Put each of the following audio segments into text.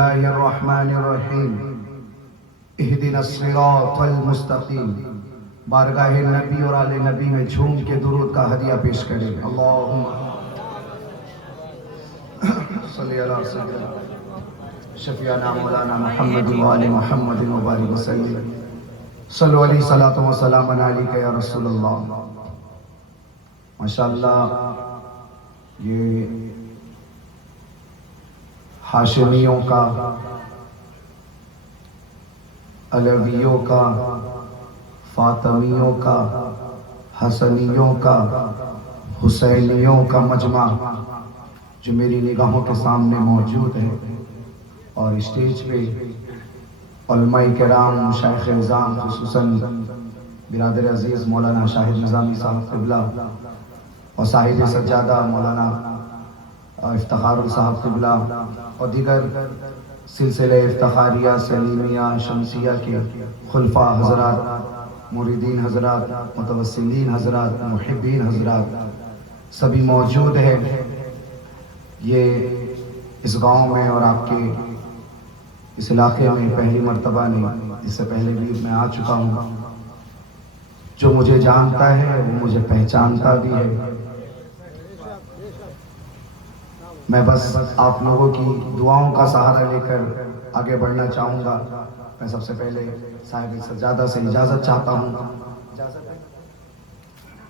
اللہ الرحمن الرحیم اہدنا الصراط المستقیم۔ بارگاہ نبی اور آل نبی میں جھوم کے درود کا ہدیہ پیش کریں۔ اللہم صلی اللہ علیہ وسلم شفیعنا مولانا محمد وآل محمد وبارک وسلم۔ صلو علیہ صلاۃ و سلام علیک یا رسول اللہ۔ ماشاءاللہ یہ ہاشمیوں کا، علویوں کا، فاطمیوں کا، حسنیوں کا، حسینیوں کا مجمع جو میری نگاہوں کے سامنے موجود ہے، اور اسٹیج پہ علماء کرام، مشائخ اعظام، خصوصاً برادر عزیز مولانا شاہد نظامی صاحب قبلہ اور صاحب سجادہ مولانا افتخار صاحب قبلہ اور دیگر سلسلہ افتخاریہ، سلیمیہ، شمسیہ کے خلفاء حضرات، مریدین حضرات، متوسلین حضرات، محبین حضرات سبھی موجود ہیں۔ یہ اس گاؤں میں اور آپ کے اس علاقے میں پہلی مرتبہ نہیں، اس سے پہلے بھی میں آ چکا ہوں۔ جو مجھے جانتا ہے وہ مجھے پہچانتا بھی ہے۔ میں بس آپ لوگوں کی دعاؤں کا سہارا لے کر آگے بڑھنا چاہوں گا۔ میں سب سے پہلے صاحب سجادہ سے اجازت چاہتا ہوں۔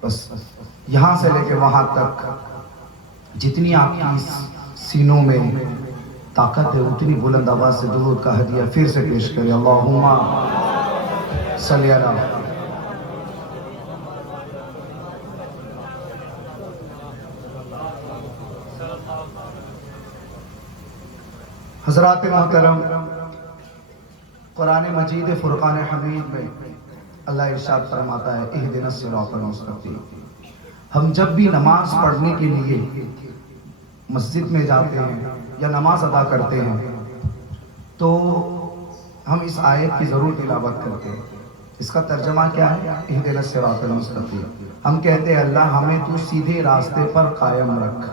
بس یہاں سے لے کے وہاں تک جتنی آپ کی سینوں میں طاقت ہے اتنی بلند آواز سے درود کا ہدیہ پھر سے پیش کریں۔ اللہم صلی اللہ۔ حضرات محترم، قرآن مجید فرقان حمید میں اللہ ارشاد فرماتا ہے اہدنا الصراط المستقیم۔ ہم جب بھی نماز پڑھنے کے لیے مسجد میں جاتے ہیں یا نماز ادا کرتے ہیں تو ہم اس آیت کی ضرور تلاوت کرتے ہیں۔ اس کا ترجمہ کیا ہے؟ اہدنا الصراط المستقیم۔ ہم کہتے ہیں اللہ ہمیں تو سیدھے راستے پر قائم رکھ۔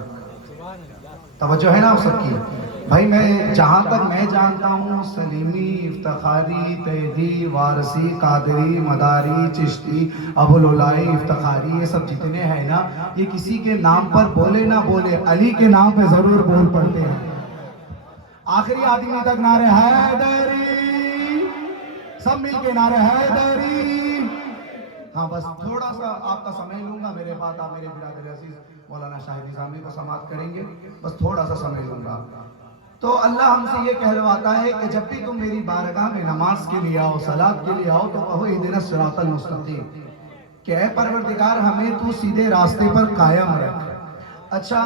توجہ ہے نا آپ سب کی؟ بھائی میں جہاں تک میں جانتا ہوں سلیمی، افتخاری، تیدی، وارسی، قادری، مداری، چشتی، ابوالعلائی، افتخاری، یہ سب جتنے ہیں نا، یہ کسی کے نام پر بولے نہ بولے علی کے نام پہ ضرور بول پڑتے ہیں۔ آخری آدمی تک نعرے حیدری، سب مل کے نعرے حیدری۔ ہاں بس تھوڑا سا آپ کا سمے لوں گا، میرے بعد آپ میرے برادر عزیز مولانا شاہد نظامی کو سماعت کریں گے، بس تھوڑا سا سمے لوں گا۔ تو اللہ ہم سے یہ کہلواتا ہے کہ جب بھی تم میری بارگاہ میں نماز کے لیے آؤ، صلاۃ کے لیے آؤ، تو کہو اہدنا الصراط المستقیم، کہ اے پروردگار ہمیں تو سیدھے راستے پر قائم رکھ۔ اچھا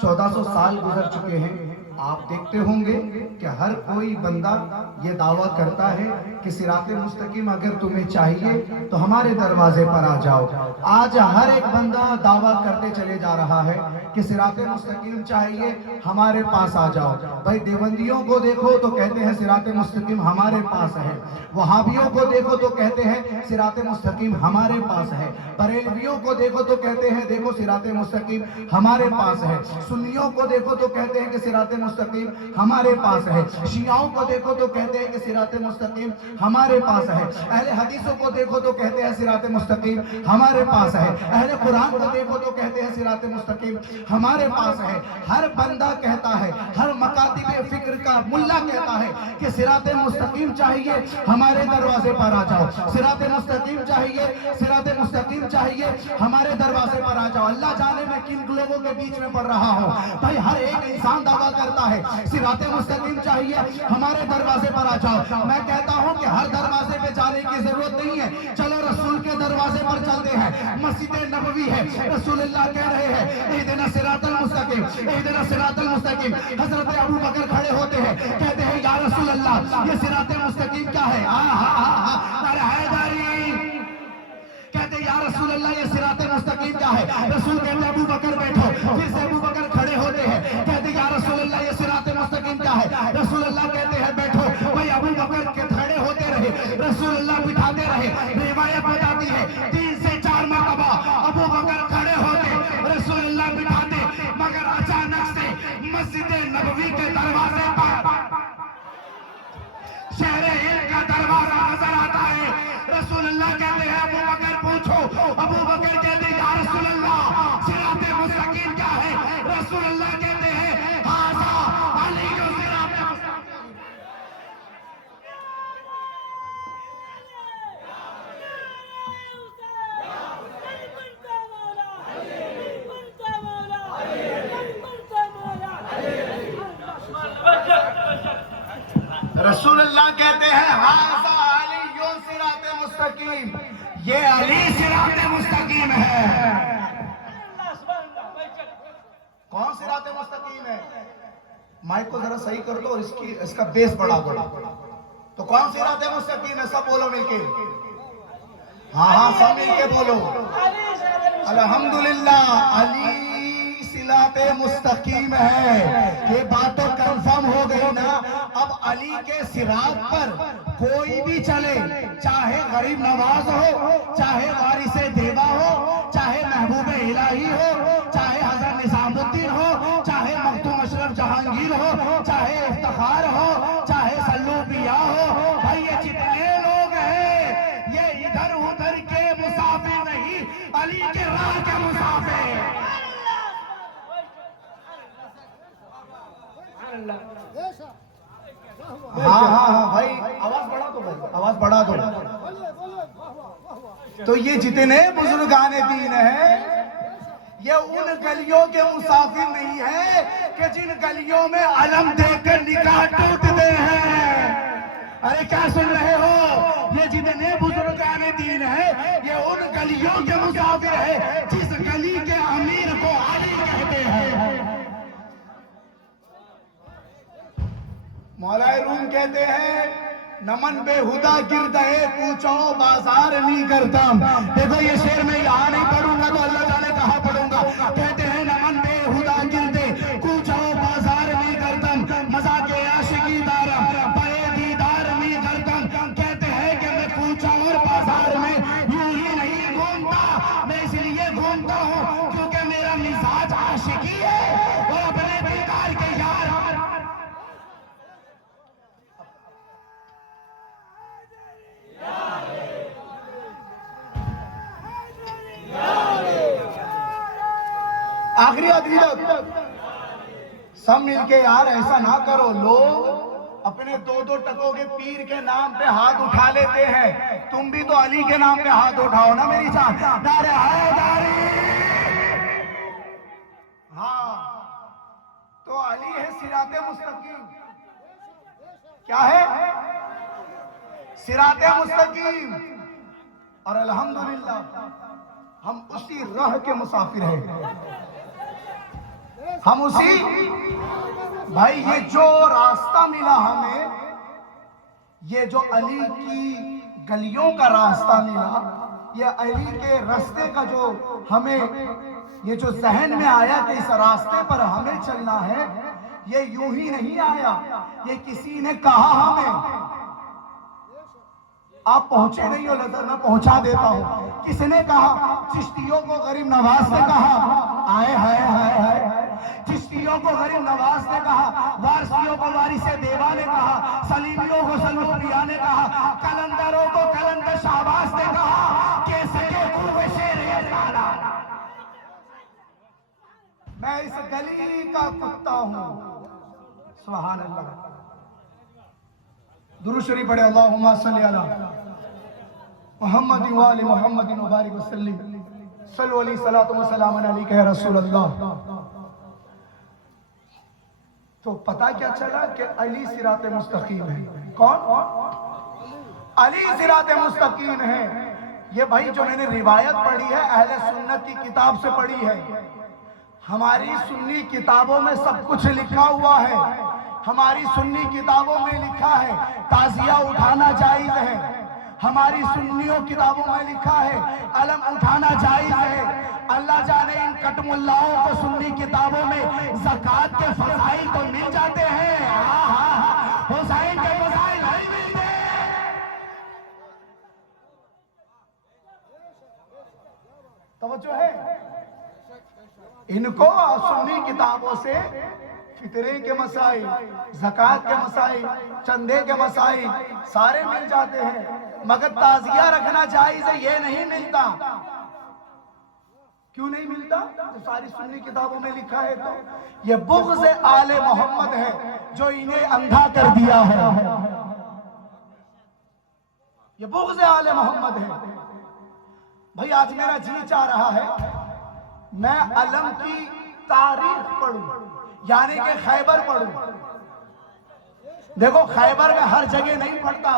1400 سال گزر چکے ہیں، آپ دیکھتے ہوں گے کہ ہر کوئی بندہ یہ دعویٰ کرتا ہے کہ صراط مستقیم اگر تمہیں چاہیے تو ہمارے دروازے پر آ جاؤ۔ آج ہر ایک بندہ دعویٰ کرتے چلے جا رہا ہے کہ صراط مستقیم چاہیے، ہمارے پاس آ جاؤ۔ بھائی دیوبندیوں کو دیکھو تو کہتے ہیں صراط مستقیم ہمارے پاس ہے، وہابیوں کو دیکھو تو کہتے ہیں صراط مستقیم ہمارے پاس ہے، بریلویوں کو دیکھو تو کہتے ہیں دیکھو صراط مستقیم ہمارے پاس ہے، سنیوں کو دیکھو تو کہتے ہیں کہ صراط مستقیم ہمارے پاس ہے، شیعوں کو دیکھو تو کہتے ہیں کہ صراط مستقیم ہمارے پاس ہے، اہل حدیثوں کو دیکھو تو کہتے ہیں صراط مستقیم ہمارے پاس ہے، اہل قرآن کو دیکھو تو کہتے ہیں صراط مستقیم ہمارے پاس ہے۔ ہر بندہ کہتا ہے، ہر مکاتب فکر کا ملا کہتا ہے کہ صراط مستقیم چاہیے ہمارے دروازے پر آ جاؤ، صراط مستقیم چاہیے، صراط مستقیم چاہیے ہمارے دروازے پر آ جاؤ۔ اللہ جانے میں کن لوگوں کے بیچ میں پڑھ رہا ہوں، بھائی ہر ایک انسان دعویٰ کرتا ہے صراط مستقیم چاہیے ہمارے دروازے پر آ جاؤ۔ میں کہتا ہوں کہ ہر دروازے پہ جانے کی ضرورت نہیں ہے، چلو رسول کے دروازے پر چلتے ہیں، مسجد نبوی ہے، رسول اللہ کہہ رہے ہیں اہدنا الصراط المستقیم، اہدنا الصراط المستقیم۔ حضرت ابو بکر کھڑے ہوتے ہیں، کہتے ہیں یا رسول اللہ یہ صراط مستقیم کیا ہے؟ نعرہ حیدری۔ کہتے ہیں یا رسول اللہ یہ صراط مستقیم کیا ہے؟ رسول کہتے ہیں ابو بکر بیٹھو، پھر سے ابو بکر کھڑے ہوتے ہیں، کہتے ہیں یا رسول اللہ یہ صراط مستقیم کیا ہے؟ رسول اللہ کہتے ہیں بیٹھو، بھئی ابو بکر کے کھڑے ہوتے رہے، رسول اللہ بٹھاتے رہے۔ روایت بتاتی ہے 3 سے 4 مرتبہ ابو بکر کھڑے ہوتے، رسول اللہ بٹھاتے، مگر اچانک سے مسجد نبوی کے دروازے پر رسول اللہ کہتے ہیں ابو بکر پوچھو، ابو بکر کہتے ہیں یا رسول اللہ صراط مستقیم کیا ہے؟ رسول اللہ کہتے ہیں ھذا علی صراط مستقیم. رسول اللہ کہتے ہیں ھذا علی صراط مستقیم، یہ علی صراط مستقیم ہے. کون صراط مستقیم ہے؟ مائک کو ذرا صحیح کر دو اور اس کا بیس بڑھا دو. تو کون صراط مستقیم ہے؟ سب بولو مل کے. ہاں سب مل کے بولو. الحمدللہ علی صراط مستقیم ہے. یہ بات تو کنفرم ہو گئی نا. اب علی کے صراط پر کوئی بھی چلے، چاہے غریب نواز ہو، چاہے وارث دیوا ہو، چاہے محبوب الہی ہو، چاہے حضرت نظام الدین ہو، چاہے مختوم اشرف جہانگیر ہو، چاہے افتخار ہو، چاہے سلوبیا ہو. بھائی یہ جتنے لوگ ہیں یہ ادھر ادھر کے مسافر نہیں، علی کے راہ کے مسافر. ہاں بھائی آواز بڑھا دو، بھائی آواز بڑھا دو. تو یہ جتنے بزرگان دین ہیں یہ ان گلیوں کے مسافر نہیں ہیں کہ جن گلیوں میں علم دیکھ کر نکاح ٹوٹتے ہیں. ارے کیا سن رہے ہو؟ یہ جتنے بزرگان دین ہیں یہ ان گلیوں کے مسافر ہیں جس گلی کے امیر کو علی کہتے ہیں. مولا روم کہتے ہیں نمن بے ہدا گردے پوچھو بازار نہیں کرتم. دیکھو یہ شعر میں یہاں نہیں پڑھوں گا تو اللہ جانے کہاں پڑھوں گا. کہتے ہیں نمن بے ہدا گردے پوچھو بازار نہیں کرتم، مذاق عاشقی دارم پرے دیدار نہیں کرتم. کہتے ہیں کہ میں پوچھا اور بازار میں یوں ہی نہیں گھومتا، میں اس لیے گھومتا ہوں کیونکہ میرا مزاج عاشقی ہے اور اپنے دیدار کے یار. آخری عدیدت سب مل کے یار ایسا نہ کرو. لوگ اپنے دو ٹکوں کے پیر کے نام پہ ہاتھ اٹھا لیتے ہیں، تم بھی تو علی کے نام پہ ہاتھ اٹھاؤ نا میری جان. نعرہ حیدری. ہاں تو علی ہے صراط مستقیم. کیا ہے؟ صراط مستقیم. اور الحمدللہ ہم اسی راہ کے مسافر ہیں. ہم اسی بھائی یہ جو راستہ ملا ہمیں، یہ جو علی کی گلیوں کا راستہ ملا، یہ علی کے راستے کا جو ہمیں یہ جو ذہن میں آیا کہ اس راستے پر ہمیں چلنا ہے، یہ یوں ہی نہیں آیا. یہ کسی نے کہا ہمیں. آپ پہنچے نہیں ہو لذر میں پہنچا دیتا ہوں. کس نے کہا؟ چشتیوں کو غریب نواز نے کہا. آئے ہائے ہائے ہائے. چشتیوں کو غریب نواز نے کہا، وارثیوں کو وارث دیوا نے کہا، سلیمیوں کو سلوبیا نے کہا، کلندروں کو کلندر شہباز نے کہا کہ سکے قوے شیر ازالہ. میں اس گلی کا کتا ہوں. سبحان اللہ. درود شریف پڑھے. اللہم صلی علی محمد و آل محمد وبارک وسلم. صلو علیہ الصلوۃ والسلام علیک یا رسول اللہ. تو پتہ کیا چلا کہ علی صراط مستقیم ہے. کون؟ علی صراط مستقیم ہے. یہ بھائی جو میں نے روایت پڑھی ہے اہل سنت کی کتاب سے پڑھی ہے. ہماری سنی کتابوں میں سب کچھ لکھا ہوا ہے. ہماری سنی کتابوں میں لکھا ہے تعزیہ اٹھانا جائز ہے. ہماری سنیوں کتابوں میں لکھا ہے علم اٹھانا جائز ہے. اللہ جانے ان کٹ ملاؤں کو سنی کتابوں میں زکوٰۃ کے فضائل تو مل جاتے ہیں. حسین کے فضائل نہیں ملتے. توجہ ہے؟ ان کو سنی کتابوں سے فطرے کے مسائل، زکوٰۃ کے مسائل، چندے کے مسائل سارے مل جاتے ہیں، مگر تعزیہ رکھنا جائز ہے یہ نہیں ملتا۔ کیوں نہیں ملتا؟ جو ساری سنی کتابوں میں لکھا ہے تو یہ بغض آل محمد ہے جو انہیں اندھا کر دیا ہے، یہ بغض آل محمد ہے۔ بھائی آج میرا جی چاہ رہا ہے میں علم کی تاریخ پڑھوں، یعنی کہ خیبر پڑھوں۔ دیکھو خیبر میں ہر جگہ نہیں پڑھتا،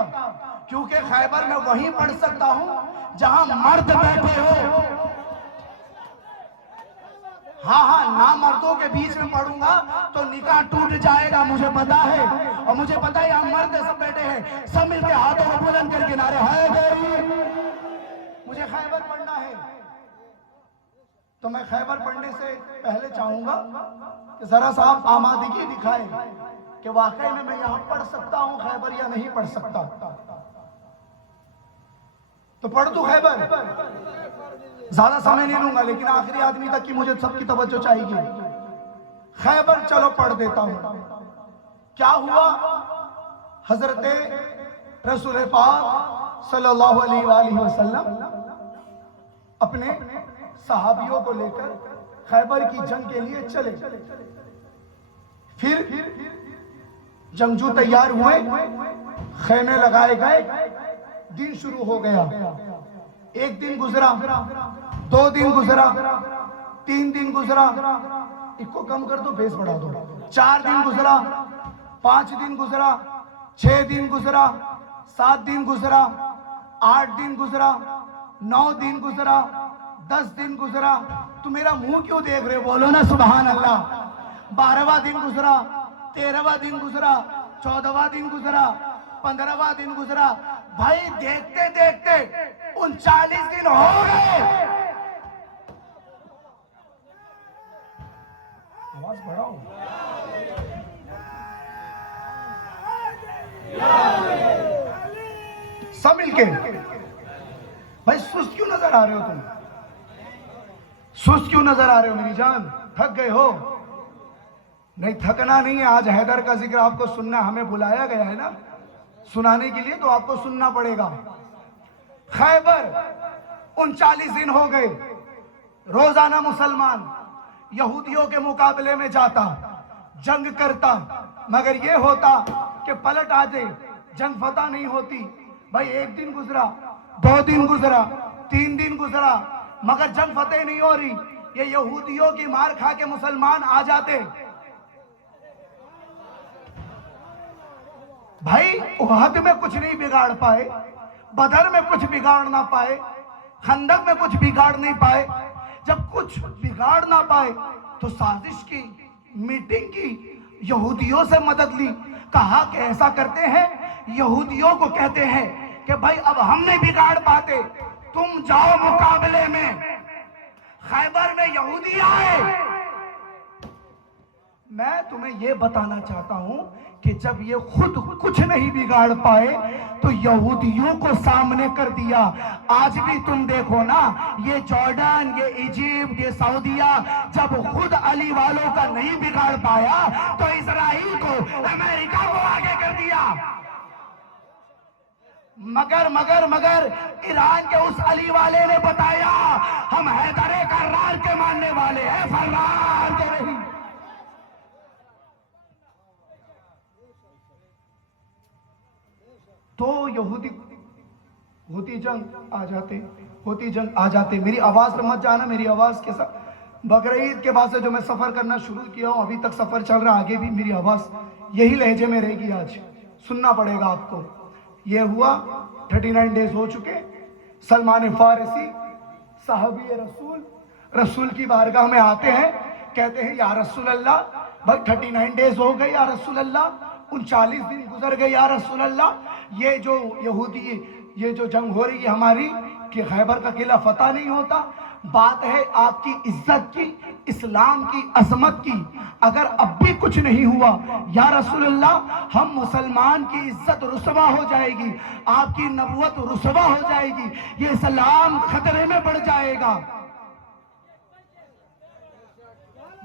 کیونکہ خیبر میں وہیں پڑھ سکتا ہوں جہاں مرد بیٹھے ہو۔ ہاں نامردوں کے بیچ میں پڑھوں گا تو نکاح ٹوٹ جائے گا، مجھے پتا ہے، اور مجھے پتا ہے یہاں مرد سب بیٹھے ہیں، سب مل کے ہاتھوں کو بلند کر کے نعرے حیدری، مجھے خیبر پڑھنا ہے۔ تو میں خیبر پڑھنے سے پہلے چاہوں گا کہ ذرا سا آپ آمادگی دکھائیں کہ واقعی میں یہاں پڑھ سکتا ہوں خیبر یا نہیں پڑھ سکتا۔ تو پڑھ دوں خیبر؟ زیادہ سمے نہیں لوں گا، لیکن آخری آدمی تک کی مجھے سب کی توجہ چاہیے۔ خیبر چلو پڑھ دیتا ہوں۔ کیا ہوا؟ حضرت رسول پاک صلی اللہ علیہ وآلہ وسلم اپنے صحابیوں کو لے کر خیبر کی جنگ کے لیے چلے۔ پھر جنگجو تیار ہوئے، خیمے لگائے گئے، دن شروع ہو گیا۔ ایک دن گزرا، 2 دن گزرا، 3 دن گزرا، اس کو کم کر دو، بیس بڑھا دو، 4 دن گزرا، 5 دن گزرا، 6 دن گزرا، 7 دن گزرا، 8 دن گزرا، 9 دن گزرا، 10 دن گزرا۔ تو میرا منہ کیوں دیکھ رہے ہو؟ بولو نا سبحان اللہ۔ 12واں دن گزرا، 13واں دن گزرا، 14واں دن گزرا، 15واں دن گزرا۔ بھائی دیکھتے دیکھتے 39 دن ہو گئے۔ آواز بڑھاؤ۔ سب مل کے بھائی سست کیوں نظر آ رہے ہو تم؟ سست کیوں نظر آ رہے ہو میری جان؟ تھک گئے ہو؟ نہیں تھکنا نہیں ہے، آج حیدر کا ذکر آپ کو سننا، ہمیں بلایا گیا ہے نا سنانے کے لیے، تو آپ کو سننا پڑے گا۔ خیبر 39 دن ہو گئے۔ روزانہ مسلمان یہودیوں کے مقابلے میں جاتا، جنگ کرتا، مگر یہ ہوتا کہ پلٹ آتے، جنگ فتح نہیں ہوتی۔ بھائی 1 دن گزرا، 2 دن گزرا، 3 دن گزرا، مگر جنگ فتح نہیں ہو رہی۔ یہ یہودیوں کی مار کھا کے مسلمان آ جاتے۔ بھائی احد میں کچھ نہیں بگاڑ پائے، بدر میں کچھ بگاڑ نہ پائے، خندق میں کچھ بگاڑ نہیں پائے۔ جب کچھ بگاڑ نہ پائے تو سازش کی، میٹنگ کی، یہودیوں سے مدد لی۔ کہا کہ ایسا کرتے ہیں، یہودیوں کو کہتے ہیں کہ بھائی اب ہم نہیں بگاڑ پاتے، تم جاؤ مقابلے میں۔ خیبر میں یہودی آئے۔ میں تمہیں یہ بتانا چاہتا ہوں کہ جب یہ خود کچھ نہیں بگاڑ پائے تو یہودیوں کو سامنے کر دیا۔ آج بھی تم دیکھو نا، یہ جارڈن، یہ ایجپٹ، یہ سعودیہ جب خود علی والوں کا نہیں بگاڑ پایا تو اسرائیل کو، امریکہ کو آگے کر دیا۔ مگر ایران کے اس علی والے نے بتایا ہم حیدر کرار کے ماننے والے ہیں، فرار کے نہیں۔ تو یہودی ہوتی جنگ آ جاتے۔ میری آواز پہ مت جانا، میری آواز کے ساتھ بقرعید کے بعد سے جو میں سفر کرنا شروع کیا ہوں، ابھی تک سفر چل رہا، آگے بھی میری آواز یہی لہجے میں رہے گی۔ آج سننا پڑے گا آپ کو۔ یہ ہوا 39 ڈیز ہو چکے۔ سلمان فارسی صحابی رسول کی بارگاہ میں آتے ہیں، کہتے ہیں یا رسول اللہ، بھائی 39 ڈیز ہو گئے یا رسول اللہ، 39 دن گزر گئے یا رسول اللہ، یہ جو یہودی، یہ جو جنگ ہو رہی ہے ہماری کہ خیبر کا قلعہ فتح نہیں ہوتا، بات ہے آپ کی عزت کی، اسلام کی عظمت کی، اگر اب بھی کچھ نہیں ہوا یا رسول اللہ، ہم مسلمان کی عزت رسوا ہو جائے گی، آپ کی نبوت رسوا ہو جائے گی، یہ اسلام خطرے میں بڑھ جائے گا۔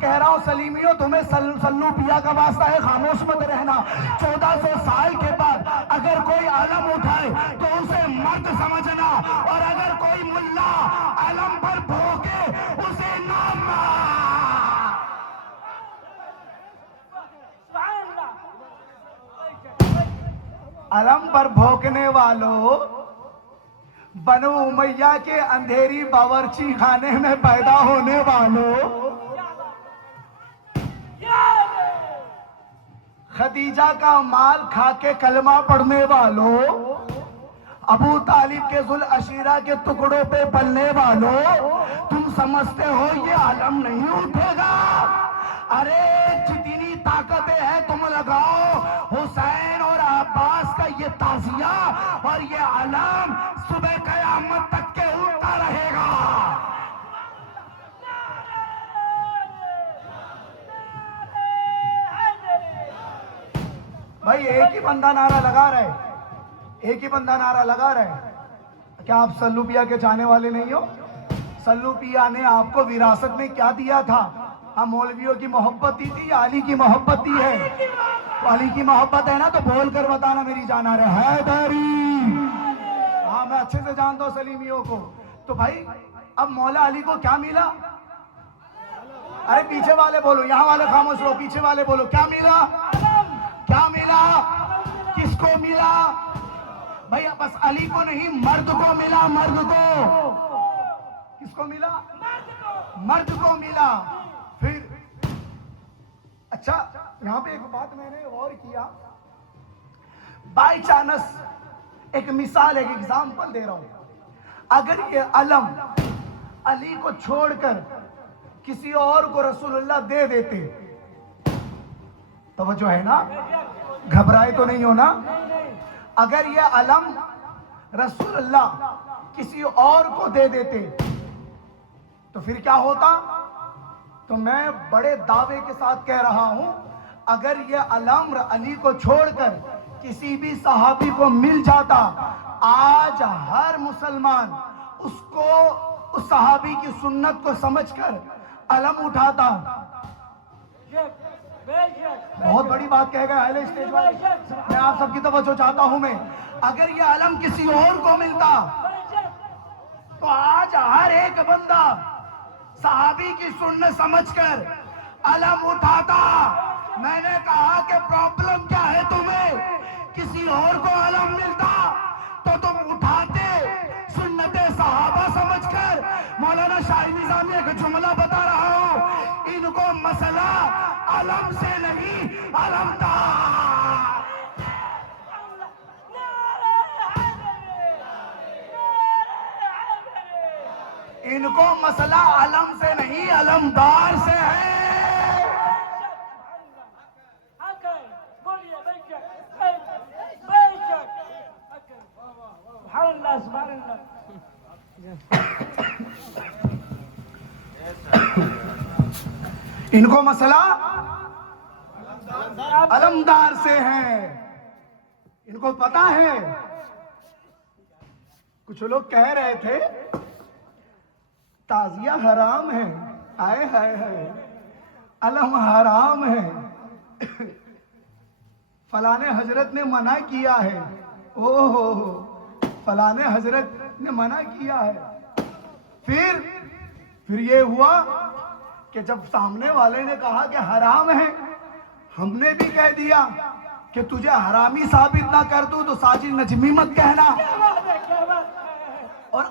کہہ رہا ہوں سلیمیوں، تمہیں سلو پیا کا واسطہ ہے، خاموش مت رہنا۔ 1400 سال کے بعد اگر کوئی علم اٹھائے تو اسے مرد سمجھنا، اور اگر کوئی ملا علم پر بھوکے اسے نام علم پر بھوکنے والوں، بنو امیہ کے اندھیری باورچی خانے میں پیدا ہونے والوں، خدیجہ کا مال کھا کے کلمہ پڑھنے والوں، ابو طالب کے ذوالعشیرہ کے ٹکڑوں پہ پلنے والوں، تم سمجھتے ہو یہ علم نہیں اٹھے گا؟ ارے جتنی طاقتیں ہیں تم لگاؤ، حسین اور عباس کا یہ تعزیہ اور یہ علم صبح قیامت تک کے اٹھتا رہے گا۔ بھائی ایک ہی بندہ نعرہ لگا رہے، ایک ہی بندہ نعرہ لگا رہے۔ کیا آپ سلو پیا کے چاہنے والے نہیں ہو؟ سلو پیا نے آپ کو وراثت میں کیا دیا تھا؟ ہم مولویوں کی محبت دی تھی یا علی کی محبت دی ہے؟ تو علی کی محبت ہے نا تو بول کر بتانا میری جان آ رہے حیدری۔ ہاں میں اچھے سے جانتا ہوں سلیمیوں کو۔ تو بھائی اب مولا علی کو کیا ملا؟ ارے پیچھے والے بولو، یہاں والے خاموش رہو، پیچھے والے بولو کیا ملا؟ کیا ملا؟ کس کو ملا؟ بھائی بس علی کو نہیں، مرد کو ملا، مرد کو۔ کس کو ملا؟ مرد کو ملا۔ پھر اچھا یہاں پہ ایک بات میں نے غور کیا، بائی چانس ایک مثال، ایک ایگزامپل دے رہا ہوں، اگر یہ علم علی کو چھوڑ کر کسی اور کو رسول اللہ دے دیتے، توجہ ہے نا؟ گھبرائے تو نہیں ہو نا؟ اگر یہ علم رسول اللہ کسی اور کو دے دیتے تو پھر کیا ہوتا؟ تو میں بڑے دعوے کے ساتھ کہہ رہا ہوں، اگر یہ علم علی کو چھوڑ کر کسی بھی صحابی کو مل جاتا، آج ہر مسلمان اس کو، اس صحابی کی سنت کو سمجھ کر علم اٹھاتا۔ بہت بڑی بات کہہ گئے اہل اسٹیج والے، میں آپ سب کی توجہ چاہتا ہوں۔ میں اگر یہ علم کسی اور کو ملتا تو آج ہر ایک بندہ صحابی کی سنت سمجھ کر علم اٹھاتا۔ میں نے کہا کہ پرابلم کیا ہے تمہیں؟ کسی اور کو علم ملتا تو تم اٹھاتے سنت صحابہ سمجھ کر۔ مولانا شاہی نظامی ایک جملہ بتا رہا ہوں، ان کو مسئلہ علم سے نہیں علم دار، ان کو مسئلہ علم سے نہیں علمدار سے ہے۔ ان کو مسئلہ علمدار سے ہے، ان کو پتا ہے۔ کچھ لوگ کہہ رہے تھے تعزیہ حرام ہے، آئے ہائے ہائے علم حرام ہے، فلانے حضرت نے منع کیا ہے، فلانے حضرت نے منع کیا ہے۔ پھر یہ ہوا کہ جب سامنے والے نے کہا کہ حرام ہے، ہم نے بھی کہہ دیا کہ تجھے حرامی ثابت نہ کر دوں تو ساجد نجمی مت کہنا۔ اور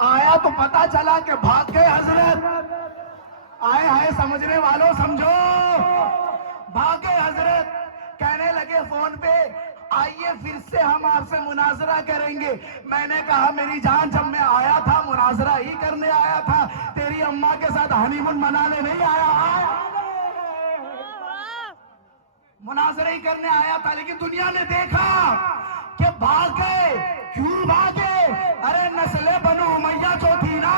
آیا تو پتا چلا کہ بھاگ گئے حضرت، آئے ہائے سمجھنے والوں سمجھو، بھاگ گئے حضرت، کہنے لگے فون پہ آئیے پھر سے ہم آپ سے مناظرہ کریں گے۔ میں نے کہا میری جان جب میں آیا تھا مناظرہ ہی کرنے آیا تھا، تیری اماں کے ساتھ ہنی مون منانے نہیں آیا، مناظرہ ہی کرنے آیا تھا۔ لیکن دنیا نے دیکھا کہ بھاگ گئے، کیوں بھاگے؟ ارے نسل بنو امیہ جو تھی نا،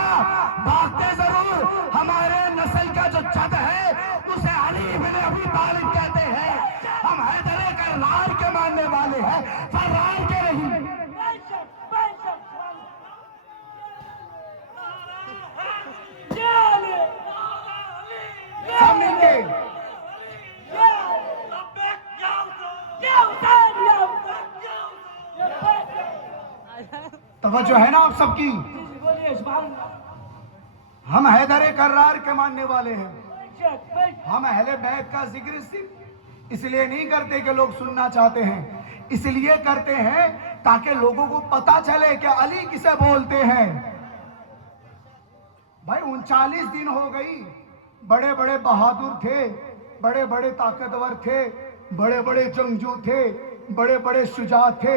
بھاگتے ضرور، ہمارے نسل کا جو جد ہے اسے علی بن ابی طالب کہتے ہیں، ہم حیدر کرار کے ماننے والے ہیں، فرار کے نہیں۔ توجہ ہے نا آپ سب کی؟ ہم حیدر کرار کے ماننے والے ہیں. ہم اہل بیت کا ذکر صرف اس لیے نہیں کرتے کہ لوگ سننا چاہتے ہیں, اس لیے کرتے ہیں تاکہ لوگوں کو پتا چلے کہ علی کسے بولتے ہیں. بھائی 39 دن ہو گئی, بڑے بڑے بہادر تھے, بڑے بڑے طاقتور تھے, بڑے بڑے جنگجو تھے, بڑے بڑے شجاع تھے,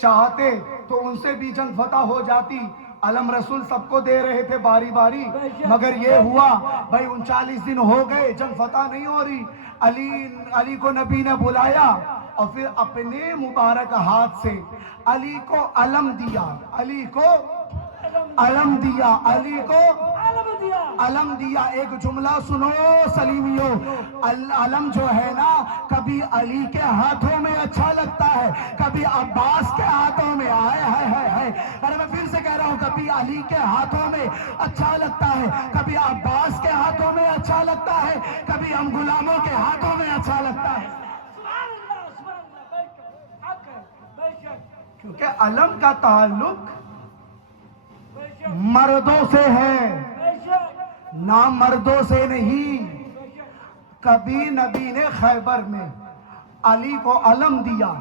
چاہتے تو ان سے بھی جنگ فتح ہو جاتی. علم رسول سب کو دے رہے تھے باری باری, مگر یہ ہوا بھائی 39 دن ہو گئے, جنگ فتح نہیں ہو رہی. علی کو نبی نے بلایا اور پھر اپنے مبارک ہاتھ سے علی کو علم دیا, علی کو علم دیا, علی کو علم دیا. ایک جملہ سنو سلیمیوں, علم جو ہے نا کبھی علی کے ہاتھوں میں اچھا لگتا ہے, کبھی عباس کے ہاتھوں میں, ارے میں پھر سے کہہ رہا ہوں, کبھی علی کے ہاتھوں میں اچھا لگتا ہے, کبھی عباس کے ہاتھوں میں اچھا لگتا ہے, کبھی ہم غلاموں کے ہاتھوں میں اچھا لگتا ہے. کیونکہ علم کا تعلق مردوں سے ہے, نامردوں سے نہیں. کبھی نبی نے خیبر میں علی کو علم دیا,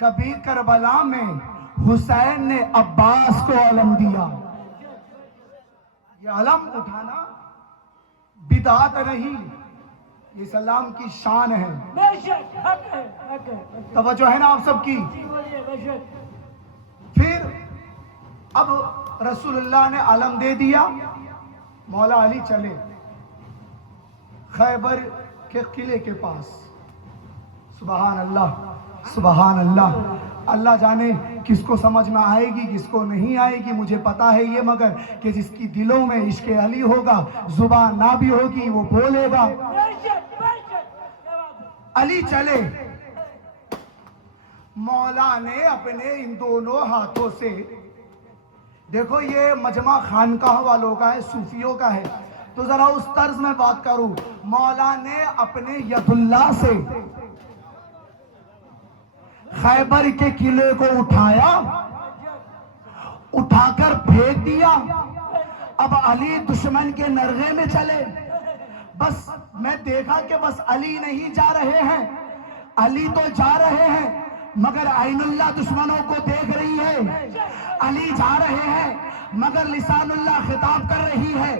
کبھی کربلا میں حسین نے عباس کو علم دیا. یہ علم اٹھانا بدعت نہیں, یہ اسلام کی شان ہے. توجہ ہے نا آپ سب کی؟ پھر اب رسول اللہ نے علم دے دیا, مولا علی چلے خیبر کے قلعے کے پاس. سبحان اللہ, سبحان اللہ. اللہ جانے کس کو سمجھ میں آئے گی کس کو نہیں آئے گی, مجھے پتا ہے یہ, مگر کہ جس کی دلوں میں عشق علی ہوگا, زبان نہ بھی ہوگی وہ بولے گا. علی چلے, مولا نے اپنے ان دونوں ہاتھوں سے, دیکھو یہ مجمع خانقاہ والوں کا ہے, صوفیوں کا ہے, تو ذرا اس طرز میں بات کروں. مولا نے اپنے ید اللہ سے خیبر کے قلعے کو اٹھایا, اٹھا کر پھینک دیا. اب علی دشمن کے نرغے میں چلے. بس میں دیکھا کہ بس علی نہیں جا رہے ہیں, علی تو جا رہے ہیں مگر عین اللہ دشمنوں کو دیکھ رہی ہے. علی جا رہے ہیں مگر لسان اللہ خطاب کر رہی ہے.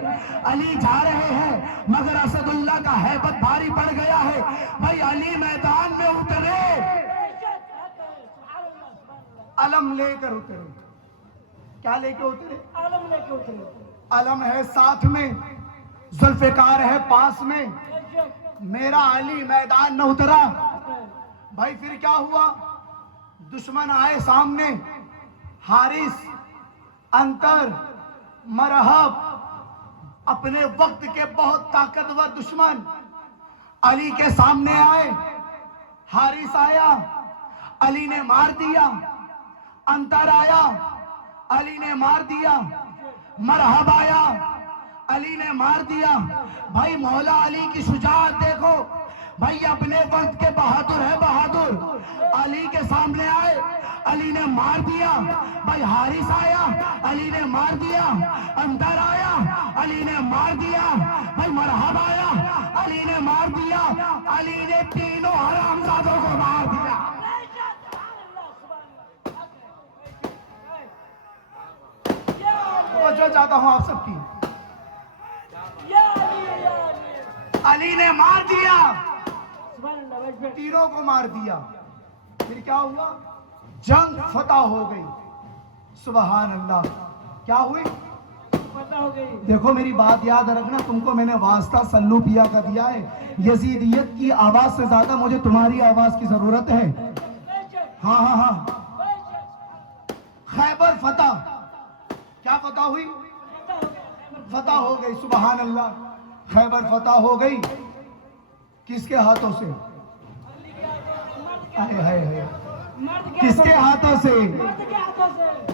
علی جا رہے ہیں مگر اسد اللہ کا ہیبت بھاری پڑ گیا ہے. بھائی علی میدان میں اترے, علم لے کر اترے. کیا لے کے اترے؟ علم لے کے اترے. علم ہے ساتھ میں, ذوالفقار ہے پاس میں, میرا علی میدان نہ اترا. بھائی پھر کیا ہوا؟ دشمن آئے سامنے, حارث, انتر, مرحب, اپنے وقت کے بہت طاقتور دشمن علی کے سامنے آئے. حارث آیا, علی نے مار دیا. انتر آیا, علی نے مار دیا. مرحب آیا, علی نے مار دیا. بھائی مولا علی کی شجاعت دیکھو. بھائی اپنے وقت کے بہادر ہے بہادر, علی کے سامنے آئے, علی نے مار دیا. بھائی حارث آیا, علی نے مار دیا. انتر آیا, علی نے مار دیا. بھائی مرحب آیا, علی نے مار دیا. علی نے تینوں حرامزادوں کو مار دیا. جو چاہتا ہوں آپ سب کی, علی نے مار دیا, تینوں کو مار دیا. پھر کیا ہوا؟ جنگ فتح ہو گئی. سبحان اللہ. کیا ہوئی؟ فتح ہو گئی. دیکھو میری بات یاد رکھنا, تم کو میں نے واسطہ سلو پیا کا دیا ہے. یزیدیت کی آواز سے زیادہ مجھے تمہاری آواز کی ضرورت ہے. ہاں ہاں ہاں. خیبر فتح. کیا فتح ہوئی؟ فتح ہو گئی. سبحان اللہ. خیبر فتح ہو گئی. کس کے ہاتھوں سے؟ کس کے ہاتھوں سے؟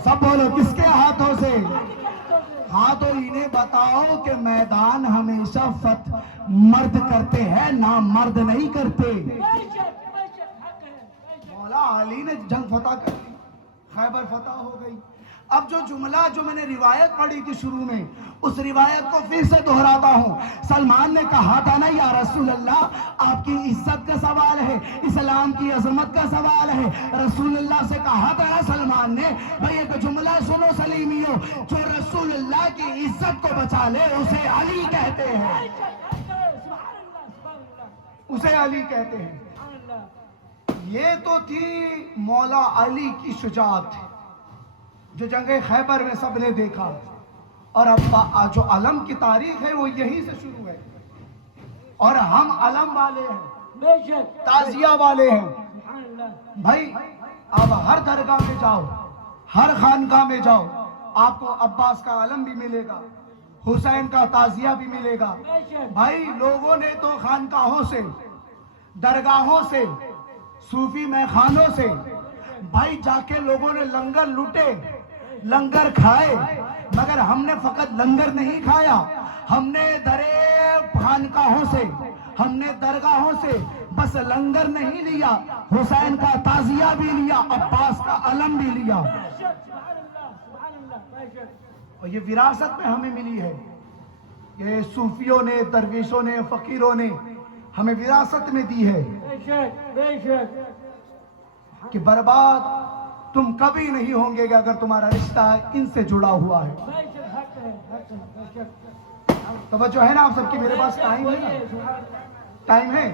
سب بولو, کس کے ہاتھوں سے؟ ہاں تو انہیں بتاؤ کہ میدان ہمیشہ فتح مرد کرتے ہیں، نام مرد نہیں کرتے۔ مولا علی نے جنگ فتح کر لی، خیبر فتح ہو گئی۔ اب جو جملہ جو میں نے روایت پڑھی تھی شروع میں، اس روایت کو پھر سے دہراتا ہوں۔ سلمان نے کہا تھا نا یا رسول اللہ آپ کی عزت کا سوال ہے، اسلام کی عظمت کا سوال ہے۔ رسول اللہ سے کہا تھا نا سلمان نے، بھئی ایک جملہ سنو سلیمیوں، جو رسول اللہ کی عزت کو بچا لے اسے علی کہتے ہیں، اسے علی کہتے ہیں۔ یہ تو تھی مولا علی کی شجاعت جو جنگ خیبر میں سب نے دیکھا، اور اب جو علم کی تاریخ ہے وہ یہیں سے شروع ہے، اور ہم علم والے ہیں، تعزیہ والے ہیں۔ بھائی اب ہر درگاہ میں جاؤ، ہر خانقاہ میں جاؤ، آپ کو عباس کا علم بھی ملے گا، حسین کا تعزیہ بھی ملے گا۔ بھائی لوگوں نے تو خانقاہوں سے، درگاہوں سے، صوفی میخانوں سے بھائی جا کے لوگوں نے لنگر لوٹے، لنگر کھائے، مگر ہم نے فقط لنگر نہیں کھایا، ہم نے درے خانقاہوں سے، ہم نے درگاہوں سے بس لنگر نہیں لیا، حسین کا تعزیہ بھی لیا، عباس کا علم بھی لیا۔ اور یہ وراثت میں ہمیں ملی ہے، یہ صوفیوں نے، درویشوں نے، فقیروں نے ہمیں وراثت میں دی ہے کہ برباد تم کبھی نہیں ہوں گے اگر تمہارا رشتہ ان سے جڑا ہوا ہے۔ توجہ ہے نا آپ سب کی؟ میرے پاس ٹائم ہے نا؟ ٹائم ہے؟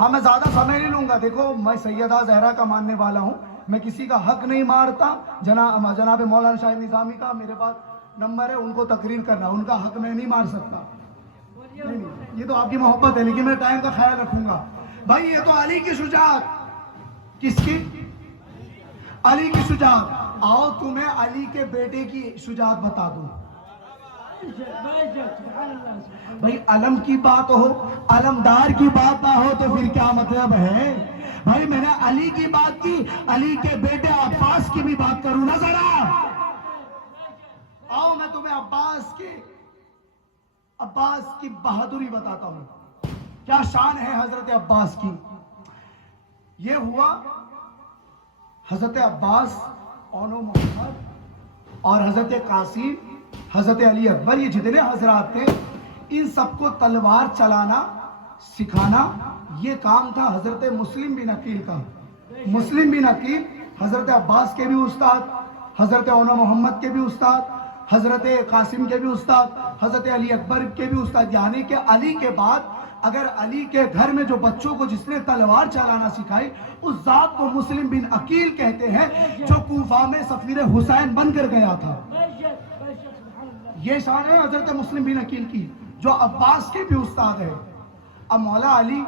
ہاں میں زیادہ سمے نہیں لوں گا۔ دیکھو میں سیدہ زہرا کا ماننے والا ہوں، میں کسی کا حق نہیں مارتا۔ جناب مولانا شاہد نظامی کا میرے پاس نمبر ہے، ان کو تقریر کرنا، ان کا حق میں نہیں مار سکتا۔ یہ تو آپ کی محبت ہے، لیکن میں ٹائم کا خیال رکھوں گا۔ بھائی یہ تو علی کی شجاعت، کس کی؟ علی کی شجاعت۔ آؤ تمہیں علی کے بیٹے کی شجاعت بتا دوں۔ بھائی علم کی بات ہو، علمدار کی بات نہ ہو تو پھر کیا مطلب ہے؟ بھائی میں نے علی کی بات کی، علی کے بیٹے عباس کی بھی بات کروں نا ذرا۔ آؤ میں تمہیں عباس کی بہادری بتاتا ہوں، کیا شان ہے حضرت عباس کی۔ یہ ہوا حضرت عباس، اونو محمد اور حضرت قاسم، حضرت علی اکبر، یہ جتنے حضرات تھے ان سب کو تلوار چلانا سکھانا یہ کام تھا حضرت مسلم بن عقیل کا۔ مسلم بن عقیل حضرت عباس کے بھی استاد، حضرت اونو محمد کے بھی استاد، حضرت قاسم کے بھی استاد، حضرت علی اکبر کے بھی استاد، یعنی کہ علی کے بعد اگر علی کے گھر میں جو بچوں کو جس نے تلوار چلانا سکھائی اس ذات کو مسلم بن عقیل کہتے ہیں، جو کوفہ میں سفیر حسین بن کر گیا تھا۔ یہ شان ہے حضرت مسلم بن عقیل کی، جو عباس کے بھی استاد ہے۔ اب مولا علی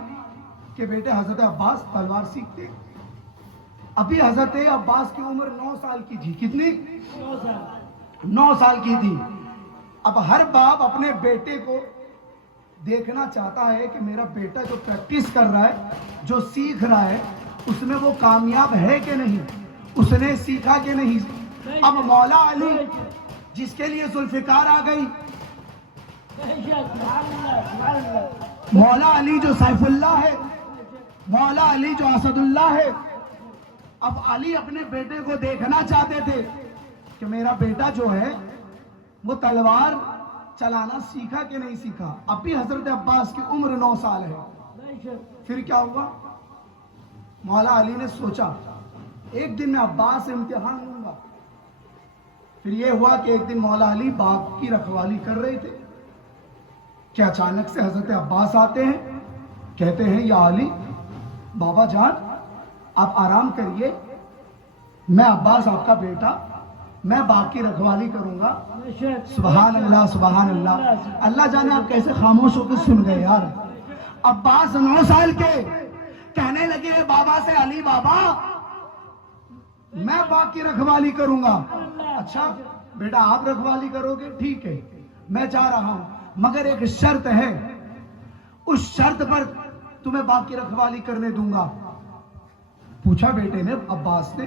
کے بیٹے حضرت عباس تلوار سیکھتے، ابھی حضرت عباس کی عمر 9 سال کی تھی۔ کتنی؟ 9 سال کی تھی۔ اب ہر باپ اپنے بیٹے کو دیکھنا چاہتا ہے کہ میرا بیٹا جو پریکٹس کر رہا ہے، جو سیکھ رہا ہے، اس میں وہ کامیاب ہے کہ نہیں، اس نے سیکھا کہ نہیں۔ اب مولا علی جس کے لیے ذوالفقار آ گئی، مولا علی جو سیف اللہ ہے، مولا علی جو اسد اللہ ہے، اب علی اپنے بیٹے کو دیکھنا چاہتے تھے کہ میرا بیٹا جو ہے وہ تلوار چلانا سیکھا کہ نہیں سیکھا۔ اب بھی حضرت عباس کی عمر 9 سال ہے۔ پھر کیا ہوا؟ مولا علی نے سوچا ایک دن میں عباس سے امتحان لوں گا۔ پھر یہ ہوا کہ ایک دن مولا علی باغ کی رکھوالی کر رہے تھے کہ اچانک سے حضرت عباس آتے ہیں، کہتے ہیں یا علی بابا جان آپ آرام کریے، میں عباس آپ کا بیٹا، میں باغ کی رکھوالی کروں گا۔ سبحان اللہ سبحان اللہ۔ اللہ جانے آپ کیسے خاموش ہو کے سن گئے یار۔ عباس 9 سال کے کہنے لگے بابا سے علی بابا میں باغ کی رکھوالی کروں گا۔ اچھا بیٹا آپ رکھوالی کرو گے، ٹھیک ہے میں جا رہا ہوں، مگر ایک شرط ہے، اس شرط پر تمہیں باغ کی رکھوالی کرنے دوں گا۔ پوچھا بیٹے نے عباس نے،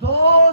2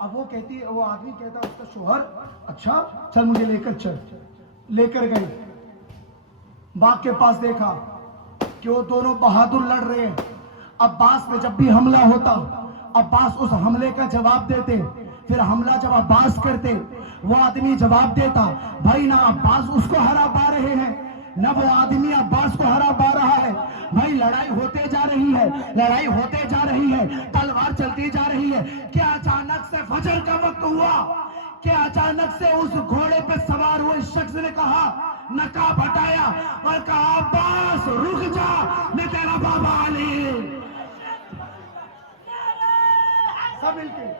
اب وہ کہتی ہے، وہ آدمی کہتا ہے اس کا شوہر، اچھا چل مجھے لے کر چل. لے کر گئی، باغ کے پاس دیکھا کہ وہ دونوں بہادر لڑ رہے ہیں. عباس پہ جب بھی حملہ ہوتا، عباس اس حملے کا جواب دیتے. پھر حملہ جب عباس کرتے، وہ آدمی جواب دیتا. بھائی نہ عباس اس کو ہرا پا رہے ہیں، نہ وہ آدمی عباس کو ہرا پا رہا ہے. بھائی لڑائی ہوتے جا رہی ہے، لڑائی ہوتے جا رہی ہے، تلوار چلتی جا رہی ہے. کیا اچانک سے فجر کا وقت ہوا کہ اچانک سے اس گھوڑے پہ سوار ہوئے شخص نے کہا، نقاب ہٹایا اور کہا، عباس رک جا، میں تیرا بابا علی. سب مل کے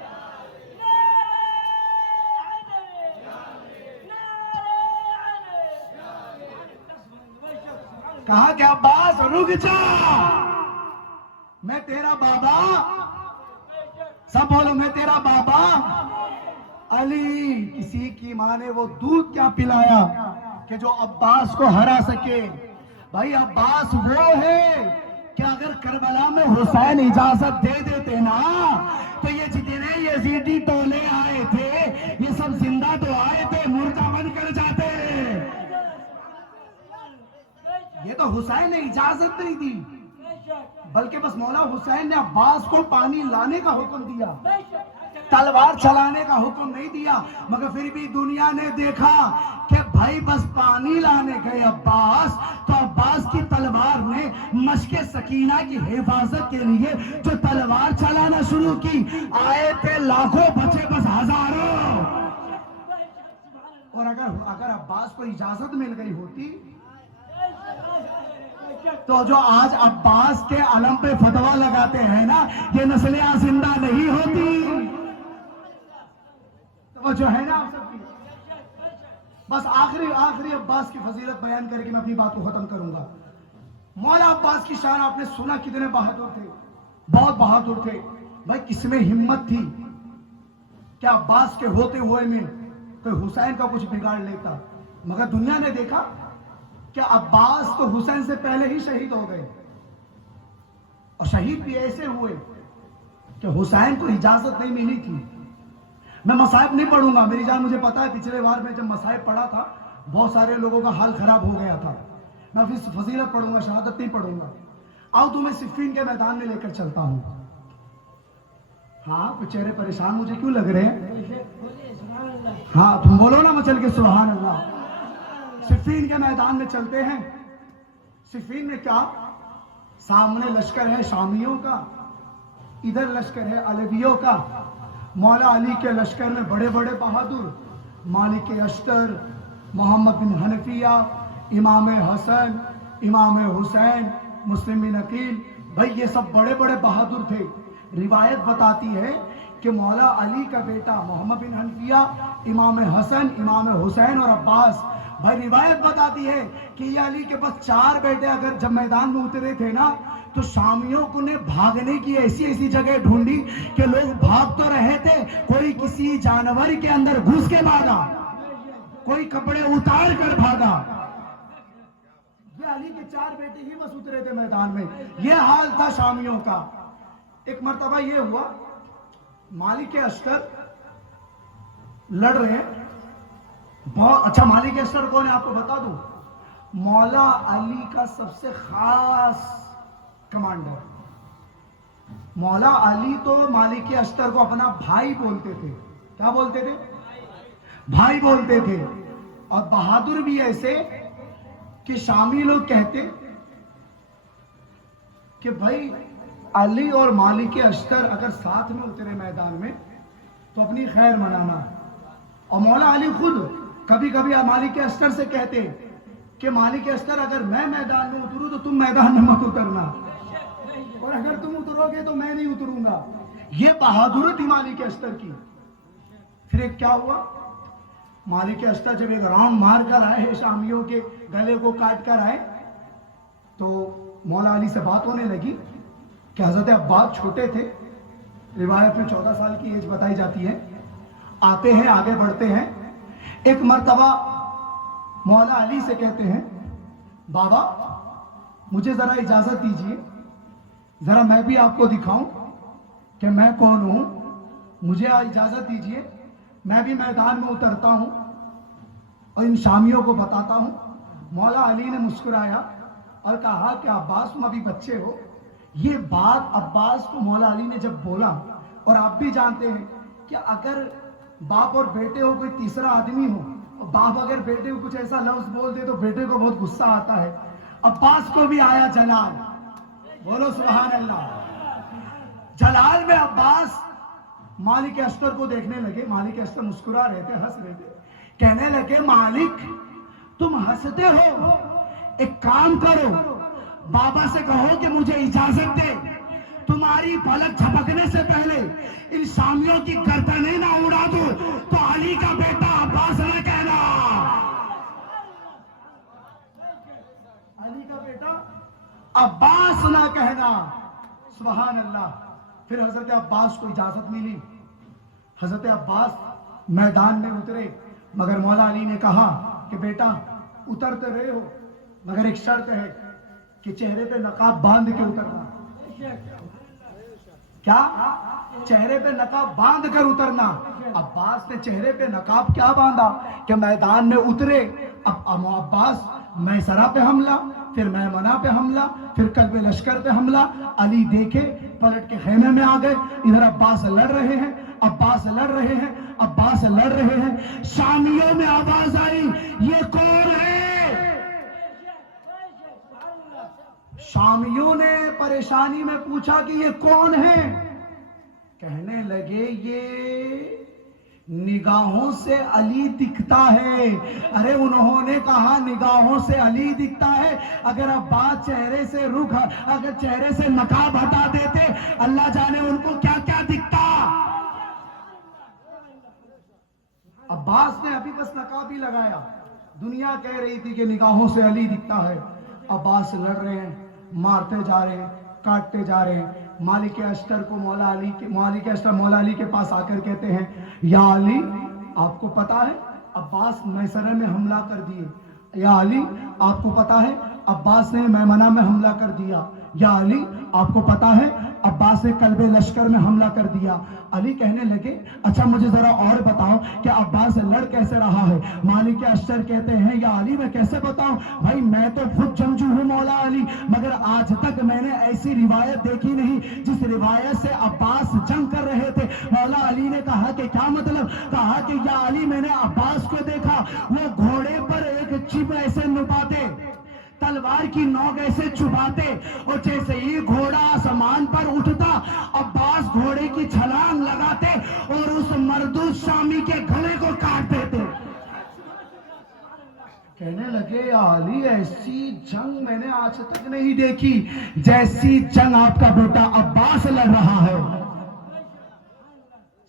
کہا کہ عباس رک جا، میں تیرا بابا. سب بولو، میں تیرا بابا علی. کسی کی ماں نے وہ دودھ کیا پلایا کہ جو عباس کو ہرا سکے. بھائی عباس وہ ہے کہ اگر کربلا میں حسین اجازت دے دیتے نا تو یہ جتنے یزیدی ٹولے آئے تھے یہ سب زندہ تو آئے تھے، مردہ بن کر جاتے. یہ تو حسین نے اجازت نہیں دی، بلکہ بس مولا حسین نے عباس کو پانی لانے کا حکم دیا، تلوار چلانے کا حکم نہیں دیا. مگر پھر بھی دنیا نے دیکھا کہ بھائی بس پانی لانے گئے عباس، تو عباس کی تلوار نے مشق سکینہ کی حفاظت کے لیے جو تلوار چلانا شروع کی، آئے تھے لاکھوں بچے بس ہزاروں. اور اگر عباس کو اجازت مل گئی ہوتی تو جو آج عباس کے علم پہ فتویٰ لگاتے ہیں نا، یہ نسلیں زندہ نہیں ہوتی. تو جو ہے نا آپ سب کی. بس آخری عباس کی فضیلت بیان کر کے میں اپنی بات کو ختم کروں گا. مولا عباس کی شان آپ نے سنا کتنے بہادر تھے، بہت بہادر تھے. بھائی کس میں ہمت تھی کہ عباس کے ہوتے ہوئے میں کوئی حسین کا کچھ بگاڑ لیتا. مگر دنیا نے دیکھا کہ عباس تو حسین سے پہلے ہی شہید ہو گئے، اور شہید بھی ایسے ہوئے کہ حسین کو اجازت نہیں ملی تھی. میں مصائب نہیں پڑھوں گا، میری جان مجھے پتا ہے پچھلے بار میں جب مصائب پڑھا تھا بہت سارے لوگوں کا حال خراب ہو گیا تھا. میں پھر فضیلت پڑھوں گا، شہادت نہیں پڑھوں گا. آؤ تمہیں صفین کے میدان میں لے کر چلتا ہوں. ہاں کچھ چہرے پریشان مجھے کیوں لگ رہے ہیں؟ ہاں تم بولو نا مچل کے سبحان اللہ. صفین کے میدان میں چلتے ہیں. صفین میں کیا، سامنے لشکر ہے شامیوں کا، ادھر لشکر ہے علویوں کا. مولا علی کے لشکر میں بڑے بڑے بہادر، مالک اشتر، محمد بن حنفیہ، امام حسن، امام حسین، مسلم بن عقیل. بھائی یہ سب بڑے بڑے بہادر تھے. روایت بتاتی ہے کہ مولا علی کا بیٹا محمد بن حنفیہ، امام حسن، امام حسین اور عباس. بھائی روایت بتاتی ہے کہ یہ علی کے پاس 4 بیٹے اگر جب میدان میں اترے تھے نا تو شامیوں کو نے بھاگنے کی ایسی جگہ ڈھونڈی کہ لوگ بھاگ تو رہے تھے، کوئی کسی جانور کے اندر گھس کے بھاگا، کوئی کپڑے اتار کر بھاگا. یہ علی کے 4 بیٹے ہی بس اترے تھے میدان میں. یہ حال تھا شامیوں کا. ایک مرتبہ یہ ہوا، مالک اشتر لڑ رہے ہیں. بہت اچھا. مالک اشتر کون ہے آپ کو بتا دوں؟ مولا علی کا سب سے خاص کمانڈر. مولا علی تو مالک اشتر کو اپنا بھائی بولتے تھے. کیا بولتے تھے؟ بھائی بولتے تھے. اور بہادر بھی ایسے کہ شامی لوگ کہتے کہ بھائی علی اور مالک اشتر اگر ساتھ میں اترے میدان میں تو اپنی خیر منانا. اور مولا علی خود کبھی کبھی مالک اشتر سے کہتے کہ مالک اشتر اگر میں میدان میں اتروں تو تم میدان میں مت اترنا، اور اگر تم اترو گے تو میں نہیں اتروں گا. یہ بہادری تھی مالک اشتر کی. پھر ایک کیا ہوا، مالک اشتر جب ایک راؤنڈ مار کر آئے، شامیوں کے گلے کو کاٹ کر آئے، تو مولا علی سے بات ہونے لگی کہ حضرت عباس چھوٹے تھے، روایت میں 14 سال کی ایج بتائی جاتی ہے. آتے ہیں، آگے بڑھتے ہیں. ایک مرتبہ مولا علی سے کہتے ہیں، بابا مجھے ذرا اجازت دیجیے، ذرا میں بھی آپ کو دکھاؤں کہ میں کون ہوں. مجھے اجازت دیجیے میں بھی میدان میں اترتا ہوں اور ان شامیوں کو بتاتا ہوں. مولا علی نے مسکرایا اور کہا کہ عباس تم ابھی بچے ہو. یہ بات عباس کو مولا علی نے جب بولا، اور آپ بھی جانتے ہیں کہ اگر باپ اور بیٹے ہو کوئی تیسرا آدمی ہو اور باپ اگر بیٹے کو کچھ ایسا لفظ بول دے تو بیٹے کو بہت غصہ آتا ہے. عباس کو بھی آیا جلال. بولو سبحان اللہ. جلال میں عباس مالک اشتر کو دیکھنے لگے. مالک اشتر مسکرا رہے تھے، ہنس رہے تھے. کہنے لگے مالک تم ہنستے ہو، ایک کام کرو بابا سے کہو کہ مجھے اجازت دے، تمہاری پلک جھپکنے سے پہلے ان شامیوں کی گردنیں نہ اڑا دو تو علی کا بیٹا عباس نہ کہنا. علی کا بیٹا عباس نہ کہنا. سبحان اللہ. پھر حضرت عباس کو اجازت ملی. حضرت عباس میدان میں اترے، مگر مولا علی نے کہا کہ بیٹا اترتے رہے ہو مگر ایک شرط ہے کہ چہرے پہ نقاب باندھ کے اترنا. کیا؟ چہرے پہ نقاب باندھ کر اترنا. عباس نے چہرے پہ نقاب کیا باندھا کہ میدان میں اترے. اب عباس میسرہ پہ حملہ، پھر میمنہ پہ حملہ، پھر قلب لشکر پہ حملہ. علی دیکھے پلٹ کے خیمے میں آ گئے. ادھر عباس لڑ رہے ہیں، عباس لڑ رہے ہیں، عباس لڑ رہے ہیں. شامیوں میں آواز آئی یہ کون ہے؟ شامیوں نے پریشانی میں پوچھا کہ یہ کون ہے؟ کہنے لگے یہ نگاہوں سے علی دکھتا ہے. ارے انہوں نے کہا نگاہوں سے علی دکھتا ہے، اگر عباس چہرے سے رخ، اگر چہرے سے نقاب ہٹا دیتے اللہ جانے ان کو کیا کیا دکھتا. عباس نے ابھی بس نقاب ہی لگایا، دنیا کہہ رہی تھی کہ نگاہوں سے علی دکھتا ہے. عباس لڑ رہے ہیں، مارتے جا رہے ہیں، کاٹتے جا رہے ہیں. مالک اشتر کو مولا علی کے پاس آ کر کہتے ہیں یا علی آپ کو پتا ہے عباس میسرہ میں حملہ کر دیے. یا علی آپ کو پتا ہے عباس نے میمنہ میں حملہ کر دیا. یا علی آپ کو پتا ہے عباس نے قلب لشکر میں حملہ کر دیا. علی کہنے لگے اچھا مجھے ذرا اور بتاؤ کہ عباس لڑ کیسے رہا ہے. مالک اشتر کہتے ہیں یا علی میں کیسے بتاؤں بھائی میں تو خود جنگجو ہوں مولا علی، مگر آج تک میں نے ایسی روایت دیکھی نہیں جس روایت سے عباس جنگ کر رہے تھے. مولا علی نے کہا کہ کیا مطلب؟ کہا کہ یا علی میں نے عباس کو دیکھا وہ گھوڑے پر ایک چپ ایسے نپاتے، تلوار کی نوک ایسے چباتے، اور جیسے ہی گھوڑا آسمان پر اٹھتا عباس گھوڑے کی چھلانگ لگاتے اور اس مردود شامی کے گلے کو کاٹ دیتے. کہنے لگے یا علی ایسی جنگ میں نے آج تک نہیں دیکھی جیسی جنگ آپ کا بیٹا عباس لڑ رہا ہے.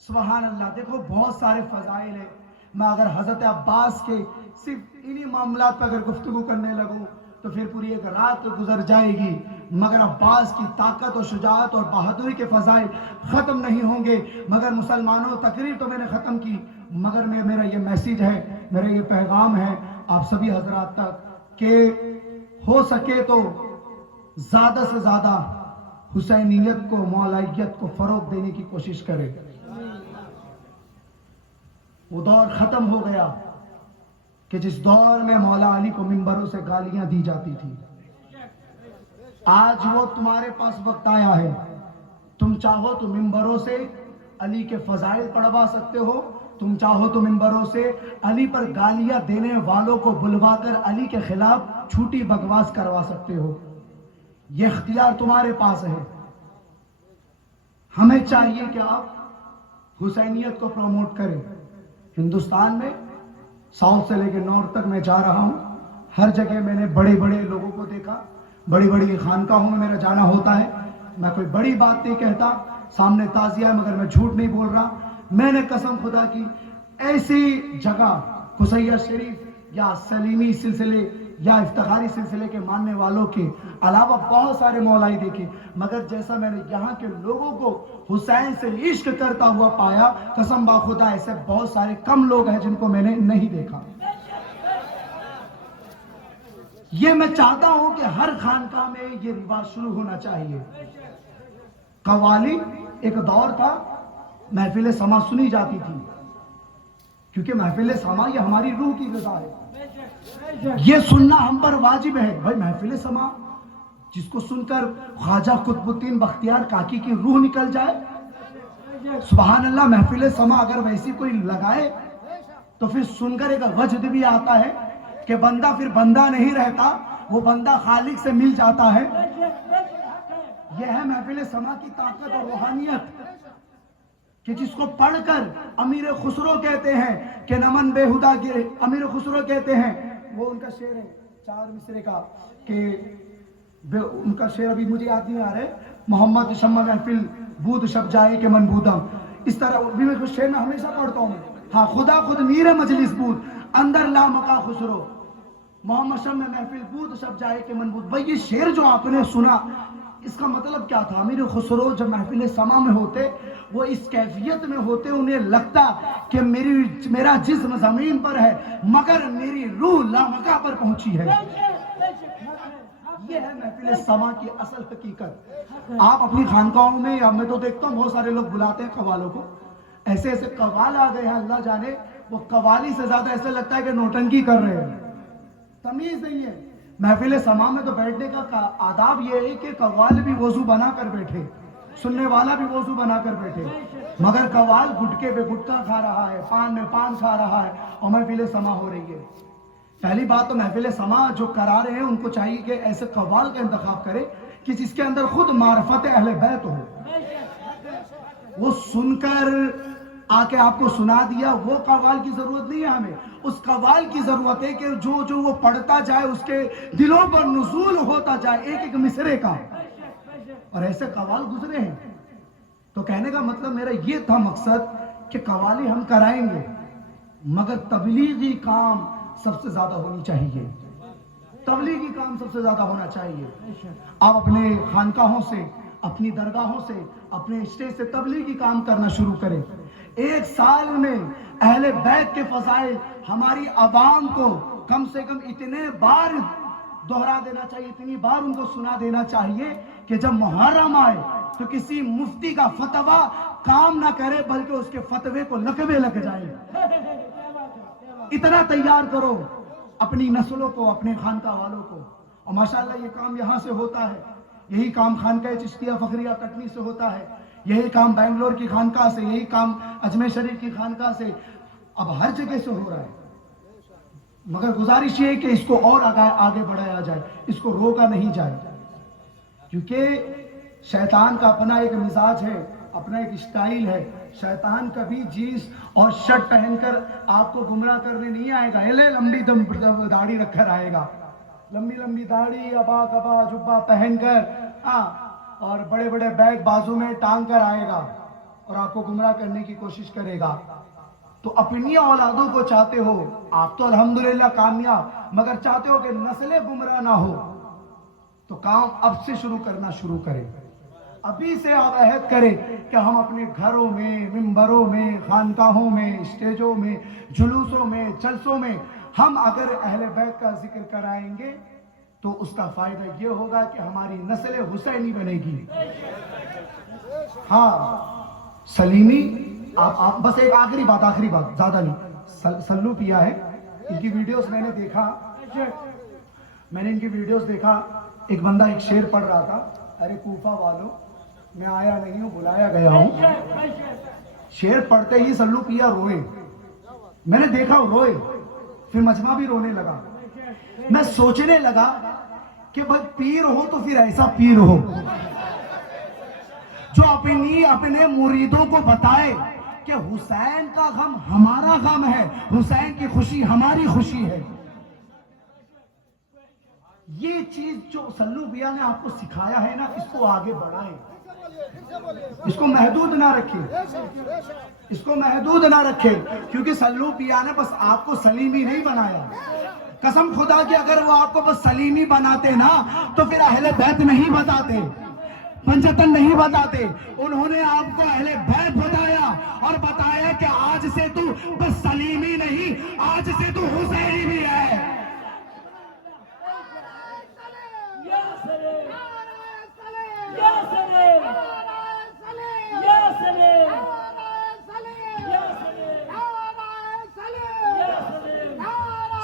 سبحان اللہ. دیکھو بہت سارے فضائل ہیں. میں اگر حضرت عباس کے صرف انہی معاملات پر اگر گفتگو کرنے لگوں تو پھر پوری ایک رات گزر جائے گی، مگر عباس کی طاقت اور شجاعت اور بہادری کے فضائل ختم نہیں ہوں گے. مگر مسلمانوں تقریر تو میں نے ختم کی، مگر میرا یہ میسیج ہے، میرا یہ پیغام ہے آپ سبھی حضرات تک کہ ہو سکے تو زیادہ سے زیادہ حسینیت کو، مولائیت کو فروغ دینے کی کوشش کرے. وہ دور ختم ہو گیا کہ جس دور میں مولا علی کو منبروں سے گالیاں دی جاتی تھی. آج وہ تمہارے پاس وقت آیا ہے، تم چاہو تو منبروں سے علی کے فضائل پڑھوا سکتے ہو، تم چاہو تو منبروں سے علی پر گالیاں دینے والوں کو بلوا کر علی کے خلاف جھوٹی بکواس کروا سکتے ہو. یہ اختیار تمہارے پاس ہے. ہمیں چاہیے کہ آپ حسینیت کو پروموٹ کریں. ہندوستان میں ساؤتھ سے لے کے نارتھ تک میں جا رہا ہوں، ہر جگہ میں نے بڑے بڑے لوگوں کو دیکھا، بڑی بڑی خانقاہوں میں میرا جانا ہوتا ہے. میں کوئی بڑی بات نہیں کہتا، سامنے تعزیہ ہے مگر میں جھوٹ نہیں بول رہا. میں نے قسم خدا کی ایسی جگہ قصیہ شریف یا سلیمی سلسلے یا افتخاری سلسلے کے ماننے والوں کے علاوہ بہت سارے مولائی دیکھے، مگر جیسا میں نے یہاں کے لوگوں کو حسین سے عشق کرتا ہوا پایا، قسم با خدا ایسے بہت سارے کم لوگ ہیں جن کو میں نے نہیں دیکھا. یہ میں چاہتا ہوں کہ ہر خانقاہ میں یہ رواج شروع ہونا چاہیے. قوالی ایک دور تھا محفل سما سنی جاتی تھی، کیونکہ محفل سما یہ ہماری روح کی غذا ہے، یہ سننا ہم پر واجب ہے۔ بھائی محفل سما جس کو سن کر خواجہ قطب الدین بختیار کاکی کی روح نکل جائے، سبحان اللہ۔ محفل سما اگر ویسی کوئی لگائے تو پھر سن کر ایک وجد بھی آتا ہے کہ بندہ پھر بندہ نہیں رہتا، وہ بندہ خالق سے مل جاتا ہے۔ یہ ہے محفل سما کی طاقت اور روحانیت، کہ جس کو پڑھ کر امیر خسرو کہتے ہیں کہ نمن بے ہدا گرے۔ امیر خسرو کہتے ہیں، وہ ان کا شعر ہے 4 مصرے کا، کہ ان کا شعر ابھی مجھے یاد نہیں آ رہا ہے، محمد شمع محفل بود شب جائے کہ من بودم، اس طرح بھی میں شعر میں ہمیشہ پڑھتا ہوں۔ ہاں، خدا خود میر مجلس بود اندر لامکا خسرو، محمد شمع محفل بود شب جائے کہ من بود۔ بھائی یہ شعر جو آپ نے سنا، اس کا مطلب کیا تھا؟ امیر خسرو جب محفل سما میں ہوتے، وہ اس کیفیت میں ہوتے، انہیں لگتا کہ میرا جسم زمین پر ہے مگر میری روح لامکا پر پہنچی ہے۔ یہ ہے محفل سما کی اصل حقیقت۔ آپ اپنی خانقاہوں میں، یا میں تو دیکھتا ہوں بہت سارے لوگ بلاتے ہیں قوالوں کو، ایسے ایسے قوال آ گئے ہیں، اللہ جانے وہ قوالی سے زیادہ ایسے لگتا ہے کہ نوٹنکی کر رہے ہیں، تمیز نہیں ہے۔ محفل سما میں تو بیٹھنے کا آداب یہ ہے کہ قوال بھی وضو بنا کر بیٹھے، سننے والا بھی وضو بنا کر بیٹھے، مگر قوال گٹکے پہ گٹکا کھا رہا ہے، پان میں پان کھا رہا ہے، اور محفل سما ہو رہی ہے۔ پہلی بات تو محفل سما جو کرا رہے ہیں ان کو چاہیے کہ ایسے قوال کا انتخاب کرے کہ جس کے اندر خود معرفت اہل بیت ہو۔ وہ سن کر آ کے آپ کو سنا دیا، وہ قوال کی ضرورت نہیں ہے ہمیں۔ اس قوال کی ضرورت ہے کہ جو وہ پڑھتا جائے اس کے دلوں پر نزول ہوتا جائے ایک ایک مصرے کا، اور ایسے قوال گزرے ہیں۔ تو کہنے کا مطلب میرا یہ تھا مقصد کہ قوالی ہم کرائیں گے، مگر تبلیغی کام سب سے زیادہ ہونی چاہیے، تبلیغی کام سب سے زیادہ ہونا چاہیے۔ آپ اپنے خانقاہوں سے، اپنی درگاہوں سے، اپنے اسٹیج سے تبلیغی کام کرنا شروع کریں۔ ایک سال میں اہل بیت کے فضائل ہماری عوام کو کم سے کم اتنے بار دہرا دینا چاہیے، اتنی بار ان کو سنا دینا چاہیے کہ جب محرم آئے تو کسی مفتی کا فتویٰ کام نہ کرے بلکہ اس کے فتوے کو لقبے لگ جائے۔ اتنا تیار کرو اپنی نسلوں کو، اپنے خانقاہ والوں کو۔ اور ماشاءاللہ یہ کام یہاں سے ہوتا ہے، یہی کام خانقاہ چشتیہ فخریہ کٹنی سے ہوتا ہے، یہی کام بنگلور کی خانقاہ سے، یہی کام اجمیر شریف کی خانقاہ سے، اب ہر جگہ سے ہو رہا ہے۔ مگر گزارش یہ ہے کہ اس کو اور آگے بڑھایا جائے، اس کو روکا نہیں جائے، کیونکہ شیطان کا اپنا ایک مزاج ہے، اپنا ایک اسٹائل ہے۔ شیطان کبھی جینس اور شرٹ پہن کر آپ کو گمراہ کرنے نہیں آئے گا، لمبی داڑھی رکھ کر آئے گا، لمبی لمبی داڑھی، ابا کبا جبہ پہن کر، اور بڑے بڑے بیگ بازو میں ٹانگ کر آئے گا اور آپ کو گمراہ کرنے کی کوشش کرے گا۔ تو اپنی اولادوں کو چاہتے ہو، آپ تو الحمدللہ کامیاب، مگر چاہتے ہو کہ نسلیں گمراہ نہ ہو، تو کام اب سے شروع کرنا شروع کریں۔ ابھی سے آپ عہد کریں کہ ہم اپنے گھروں میں، منبروں میں، خانقاہوں میں، اسٹیجوں میں، جلوسوں میں، جلسوں میں ہم اگر اہل بیت کا ذکر کرائیں گے تو اس کا فائدہ یہ ہوگا کہ ہماری نسل حسینی بنے گی۔ ہاں سلیمی، آپ بس ایک آخری بات زیادہ نہیں، سلو پیا ہے، ان کی ویڈیوز میں نے دیکھا، ایک بندہ ایک شعر پڑھ رہا تھا، ارے کوفہ والوں میں آیا نہیں ہوں بلایا گیا ہوں۔ شعر پڑھتے ہی سلو پیا روئے، میں نے دیکھا روئے، پھر مجمع بھی رونے لگا۔ میں سوچنے لگا کہ بھائی پیر ہو تو پھر ایسا پیر ہو جو اپنے مریدوں کو بتائے کہ حسین کا غم ہمارا غم ہے، حسین کی خوشی ہماری خوشی ہے۔ یہ چیز جو سلو بیا نے آپ کو سکھایا ہے نا، اس کو آگے بڑھائیں، اس کو محدود نہ رکھیں، کیونکہ سلو بیا نے بس آپ کو سلیمی نہیں بنایا۔ قسم خدا کی اگر وہ آپ کو بس سلیمی بناتے نا تو پھر اہل بیت نہیں بتاتے، پنجتن نہیں بتاتے۔ انہوں نے آپ کو اہل بیت بتایا اور بتایا کہ آج سے تو بس سلیمی نہیں، آج سے تو حسینی بھی ہے۔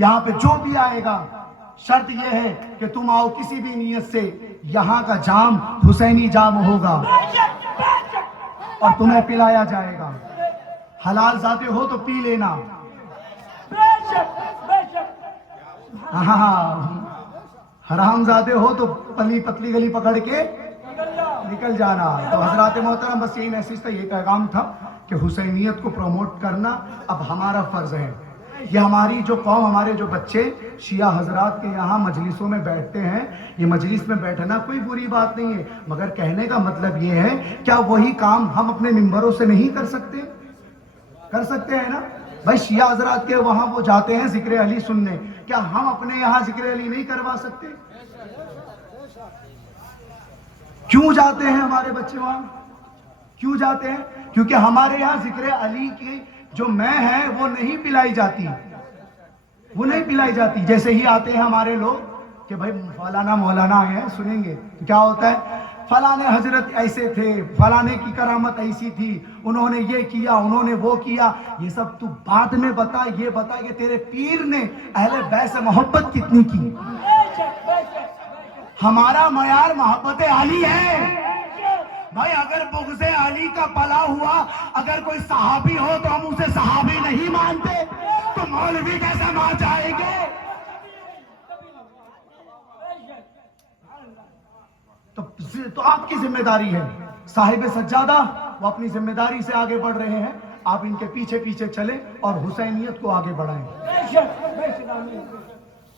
یہاں پہ جو بھی آئے گا شرط یہ ہے کہ تم آؤ کسی بھی نیت سے، یہاں کا جام حسینی جام ہوگا اور تمہیں پلایا جائے گا۔ حلال ذاتے ہو تو پی لینا، ہاں حرام زادے ہو تو پتلی گلی پکڑ کے نکل جانا۔ تو حضرات محترم بس یہی میسج تھا، یہ پیغام تھا کہ حسینیت کو پروموٹ کرنا اب ہمارا فرض ہے۔ یہ ہماری جو قوم، ہمارے جو بچے شیعہ حضرات کے یہاں مجلسوں میں بیٹھتے ہیں، یہ مجلس میں بیٹھنا کوئی بری بات نہیں ہے، مگر کہنے کا مطلب یہ ہے کیا وہی کام ہم اپنے ممبروں سے نہیں کر سکتے؟ کر سکتے ہیں نا بھائی؟ شیعہ حضرات کے وہاں وہ جاتے ہیں ذکر علی سننے، کیا ہم اپنے یہاں ذکر علی نہیں کروا سکتے؟ کیوں جاتے ہیں ہمارے بچے وہاں؟ کیوں جاتے ہیں؟ کیونکہ ہمارے یہاں ذکر علی کی جو میں ہے وہ نہیں پلائی جاتی، وہ نہیں پلائی جاتی۔ جیسے ہی آتے ہیں ہمارے لوگ کہ بھائی فلانا مولانا آئے ہیں سنیں گے، کیا ہوتا ہے؟ فلانے حضرت ایسے تھے، فلانے کی کرامت ایسی تھی، انہوں نے یہ کیا، انہوں نے وہ کیا۔ یہ سب تو بعد میں بتا، یہ بتا کہ تیرے پیر نے اہل بیت سے محبت کتنی کی۔ ہمارا معیار محبت علی ہے بھائی۔ اگر بغض علی کا پلا ہوا، اگر کوئی صحابی ہو تو ہم اسے صحابی نہیں مانتے، تو مولوی کیسے مان جائیں گے؟ تو آپ کی ذمہ داری ہے، صاحب سجادہ وہ اپنی ذمہ داری سے آگے بڑھ رہے ہیں، آپ ان کے پیچھے پیچھے چلیں اور حسینیت کو آگے بڑھائیں۔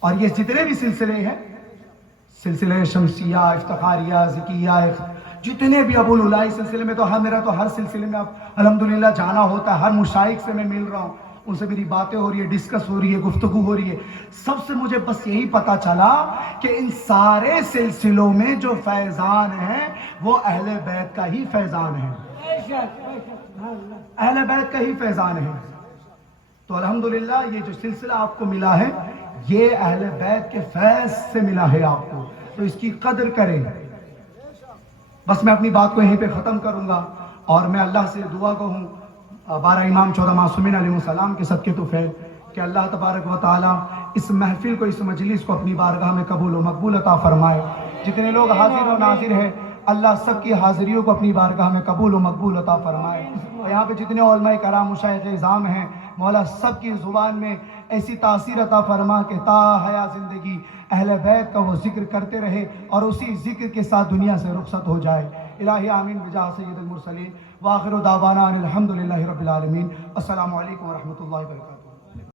اور یہ جتنے بھی سلسلے ہیں، سلسلہ شمسیہ، افتخاریہ، ذکیہ، جتنے بھی ابو العلائی سلسلے میں، تو میرا تو ہر سلسلے میں اب الحمدللہ جانا ہوتا ہے، ہر مشائخ سے میں مل رہا ہوں، ان سے میری باتیں ہو رہی ہے، ڈسکس ہو رہی ہے، گفتگو ہو رہی ہے۔ سب سے مجھے بس یہی پتا چلا کہ ان سارے سلسلوں میں جو فیضان ہیں وہ اہل بیت کا ہی فیضان ہے، اہل بیت کا ہی فیضان ہے۔ تو الحمدللہ یہ جو سلسلہ آپ کو ملا ہے یہ اہل بیت کے فیض سے ملا ہے آپ کو، تو اس کی قدر کریں۔ بس میں اپنی بات کو یہیں پہ ختم کروں گا، اور میں اللہ سے دعا کہوں 12 امام 14 معصومین علیہ السلام کے صدقے تو خیر کہ اللہ تبارک و تعالی اس محفل کو، اس مجلس کو اپنی بارگاہ میں قبول و مقبول عطا فرمائے۔ جتنے لوگ حاضر و ناظر ہیں اللہ سب کی حاضریوں کو اپنی بارگاہ میں قبول و مقبول عطا فرمائے۔ اور یہاں پہ جتنے علماء کرام مشائخ اعظام ہیں، مولا سب کی زبان میں ایسی تاثیر عطا فرما کہ تا حیا زندگی اہل بیت کا وہ ذکر کرتے رہے اور اسی ذکر کے ساتھ دنیا سے رخصت ہو جائے۔ الہی آمین بجاہ سید المرسلین، وآخر دعوانا ان الحمدللہ رب العالمین۔ السلام علیکم ورحمۃ اللہ وبرکاتہ۔